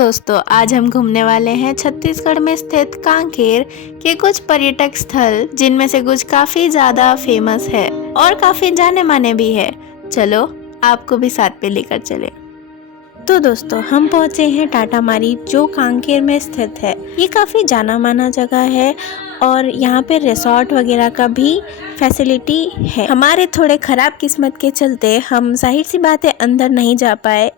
दोस्तों, आज हम घूमने वाले हैं छत्तीसगढ़ में स्थित कांकेर के कुछ पर्यटक स्थल, जिनमें से कुछ काफी ज्यादा फेमस है और काफी जाने माने भी है। चलो आपको भी साथ में लेकर चले। तो दोस्तों, हम पहुंचे हैं टाटामारी, जो कांकेर में स्थित है। ये काफ़ी जाना माना जगह है और यहाँ पे रिसोर्ट वगैरह का भी फैसिलिटी है। हमारे थोड़े ख़राब किस्मत के चलते हम जाहिर सी बात है अंदर नहीं जा पाए।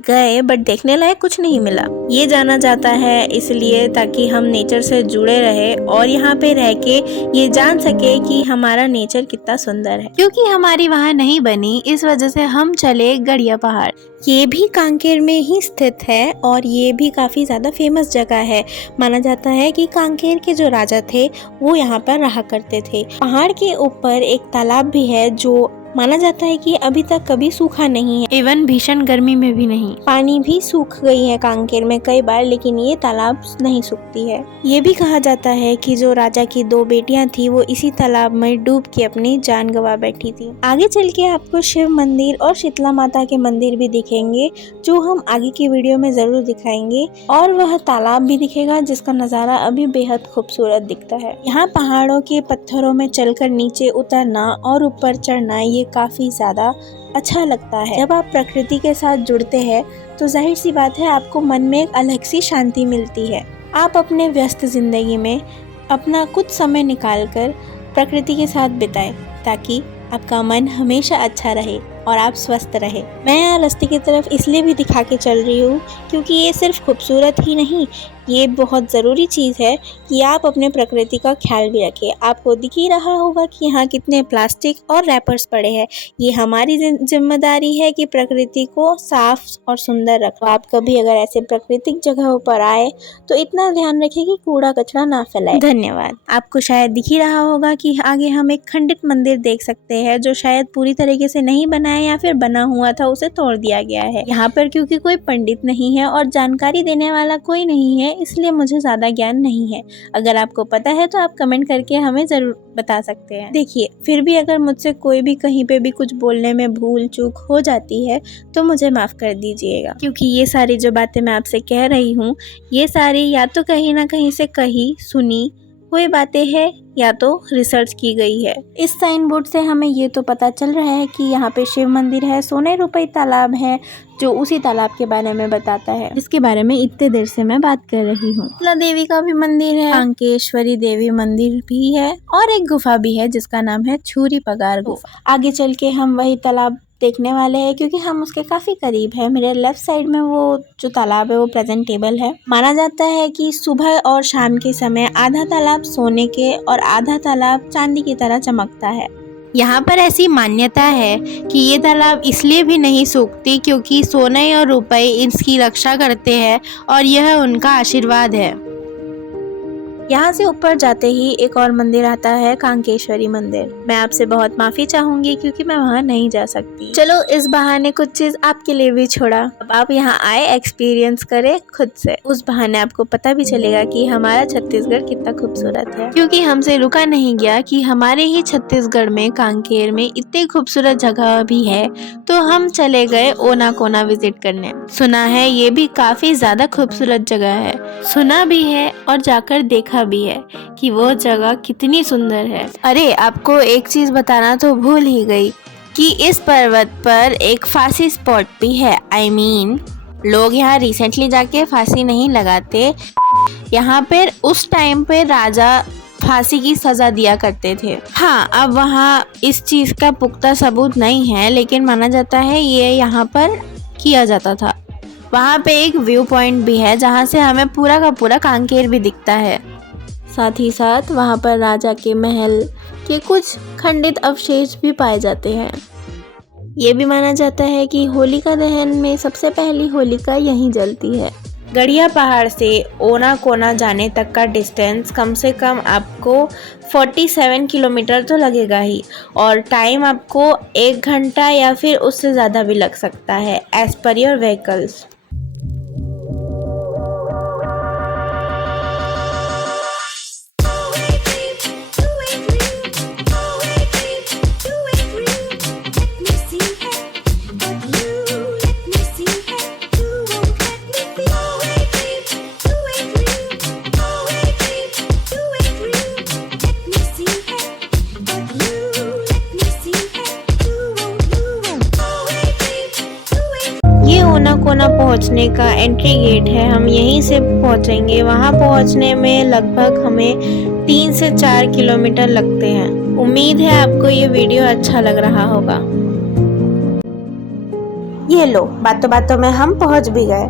गए बट देखने लायक कुछ नहीं मिला। ये जाना जाता है इसलिए ताकि हम नेचर से जुड़े रहे और यहाँ पे रह के ये जान सके कि हमारा नेचर कितना सुंदर है। क्योंकि हमारी वहाँ नहीं बनी, इस वजह से हम चले गड़िया पहाड़। ये भी कांकेर में ही स्थित है और ये भी काफ़ी ज़्यादा फेमस जगह है। माना जाता है कि कांकेर के जो राजा थे वो यहाँ पर रहा करते थे। पहाड़ के ऊपर एक तालाब भी है जो माना जाता है कि अभी तक कभी सूखा नहीं है, इवन भीषण गर्मी में भी नहीं। पानी भी सूख गई है कांकेर में कई बार, लेकिन ये तालाब नहीं सूखती है। ये भी कहा जाता है कि जो राजा की 2 बेटियां थी वो इसी तालाब में डूब के अपनी जान गंवा बैठी थी। आगे चल के आपको शिव मंदिर और शीतला माता के मंदिर भी दिखेंगे, जो हम आगे की वीडियो में जरूर दिखाएंगे, और वह तालाब भी दिखेगा जिसका नजारा अभी बेहद खूबसूरत दिखता है। यहाँ पहाड़ों के पत्थरों में चलकर नीचे उतरना और ऊपर चढ़ना ये काफी ज्यादा अच्छा लगता है। जब आप प्रकृति के साथ जुड़ते हैं तो जाहिर सी बात है आपको मन में एक अलग सी शांति मिलती है। आप अपने व्यस्त जिंदगी में अपना कुछ समय निकालकर प्रकृति के साथ बिताएं ताकि आपका मन हमेशा अच्छा रहे और आप स्वस्थ रहे। मैं यहाँ रास्ते की तरफ इसलिए भी दिखा के चल रही हूँ क्योंकि ये सिर्फ खूबसूरत ही नहीं, ये बहुत ज़रूरी चीज़ है कि आप अपने प्रकृति का ख्याल भी रखें। आपको दिख ही रहा होगा कि यहाँ कितने प्लास्टिक और रैपर्स पड़े हैं। ये हमारी जिम्मेदारी है कि प्रकृति को साफ और सुंदर रखो। आप कभी अगर ऐसे प्राकृतिक जगहों पर आए तो इतना ध्यान रखें कि कूड़ा कचरा ना फैलाए। धन्यवाद। आपको शायद दिख ही रहा होगा कि आगे हम एक खंडित मंदिर देख सकते हैं, जो शायद पूरी तरीके से नहीं बना है या फिर बना हुआ था उसे तोड़ दिया गया है। यहाँ पर क्योंकि कोई पंडित नहीं है और जानकारी देने वाला कोई नहीं है, इसलिए मुझे ज्यादा ज्ञान नहीं है। अगर आपको पता है तो आप कमेंट करके हमें जरूर बता सकते हैं। देखिए, फिर भी अगर मुझसे कोई भी कहीं पे भी कुछ बोलने में भूल चूक हो जाती है तो मुझे माफ कर दीजिएगा, क्योंकि ये सारी जो बातें मैं आपसे कह रही हूँ ये सारी या तो कहीं ना कहीं से कही सुनी हुई बातें हैं या तो रिसर्च की गई है। इस साइन बोर्ड से हमें ये तो पता चल रहा है कि यहाँ पे शिव मंदिर है, सोने रुपए तालाब है जो उसी तालाब के बारे में बताता है, जिसके बारे में इतने देर से मैं बात कर रही हूँ। शीतला देवी का भी मंदिर है, कांकेश्वरी देवी मंदिर भी है और एक गुफा भी है जिसका नाम है छुरी पगार गुफा। आगे चल के हम वही तालाब देखने वाले हैं क्योंकि हम उसके काफी करीब है। मेरे लेफ्ट साइड में वो जो तालाब है वो प्रेजेंटेबल है। माना जाता है कि सुबह और शाम के समय आधा तालाब सोने के और आधा तालाब चांदी की तरह चमकता है। यहाँ पर ऐसी मान्यता है कि ये तालाब इसलिए भी नहीं सूखती क्योंकि सोने और रुपए इसकी रक्षा करते हैं और यह उनका आशीर्वाद है। यहाँ से ऊपर जाते ही एक और मंदिर आता है, कांकेश्वरी मंदिर। मैं आपसे बहुत माफी चाहूंगी क्योंकि मैं वहाँ नहीं जा सकती। चलो, इस बहाने कुछ चीज आपके लिए भी छोड़ा। अब आप यहाँ आए, एक्सपीरियंस करें खुद से। उस बहाने आपको पता भी चलेगा कि हमारा छत्तीसगढ़ कितना खूबसूरत है। क्योंकि हमसे रुका नहीं गया कि हमारे ही छत्तीसगढ़ में कांकेर में इतनी खूबसूरत जगह भी है, तो हम चले गए ओना कोना विजिट करने। सुना है ये भी काफी ज्यादा खूबसूरत जगह है, सुना भी है और जाकर देखा भी है कि वो जगह कितनी सुंदर है। अरे, आपको एक चीज बताना तो भूल ही गई कि इस पर्वत पर एक फांसी स्पॉट भी है। लोग यहाँ रिसेंटली जाके फांसी नहीं लगाते। यहाँ पर उस टाइम पे राजा फांसी की सजा दिया करते थे। हाँ, अब वहाँ इस चीज का पुख्ता सबूत नहीं है, लेकिन माना जाता है ये यहाँ पर किया जाता था। वहाँ पे एक व्यू पॉइंट भी है जहाँ से हमें पूरा का पूरा कांकेर भी दिखता है। साथ ही साथ वहाँ पर राजा के महल के कुछ खंडित अवशेष भी पाए जाते हैं। ये भी माना जाता है कि होलिका दहन में सबसे पहली होलिका यहीं जलती है। गड़िया पहाड़ से ओना कोना जाने तक का डिस्टेंस कम से कम आपको 47 किलोमीटर तो लगेगा ही, और टाइम आपको 1 घंटा या फिर उससे ज़्यादा भी लग सकता है एज पर योर व्हीकल्स। पहुंचने का एंट्री गेट है, हम यहीं से पहुंचेंगे। वहां पहुंचने में लगभग हमें 3 से 4 किलोमीटर लगते हैं। उम्मीद है आपको ये वीडियो अच्छा लग रहा होगा। ये लो, बातों बातों में हम पहुंच भी गए।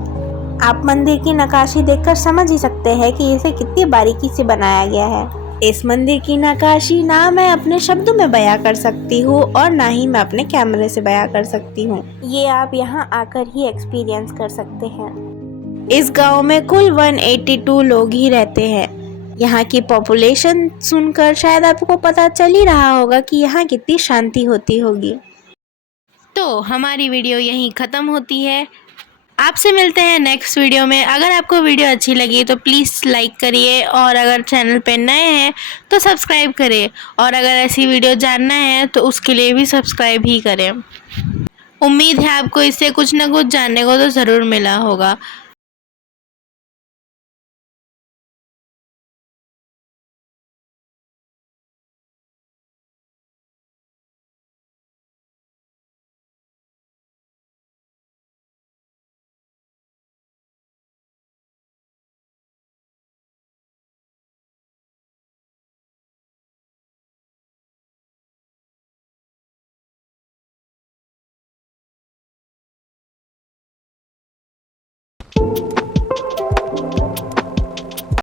आप मंदिर की नक्काशी देखकर समझ ही सकते हैं कि इसे कितनी बारीकी से बनाया गया है। इस मंदिर की नक्काशी ना मैं अपने शब्दों में बयां कर सकती हूँ और ना ही मैं अपने कैमरे से बयां कर सकती हूँ। ये आप यहाँ आकर ही एक्सपीरियंस कर सकते हैं। इस गांव में कुल 182 लोग ही रहते हैं। यहाँ की पॉपुलेशन सुनकर शायद आपको पता चल ही रहा होगा कि यहाँ कितनी शांति होती होगी। तो हमारी वीडियो यहीं ख़त्म होती है। आपसे मिलते हैं नेक्स्ट वीडियो में। अगर आपको वीडियो अच्छी लगी तो प्लीज़ लाइक करिए और अगर चैनल पे नए हैं तो सब्सक्राइब करें और अगर ऐसी वीडियो जानना है तो उसके लिए भी सब्सक्राइब ही करें। उम्मीद है आपको इससे कुछ ना कुछ जानने को तो ज़रूर मिला होगा।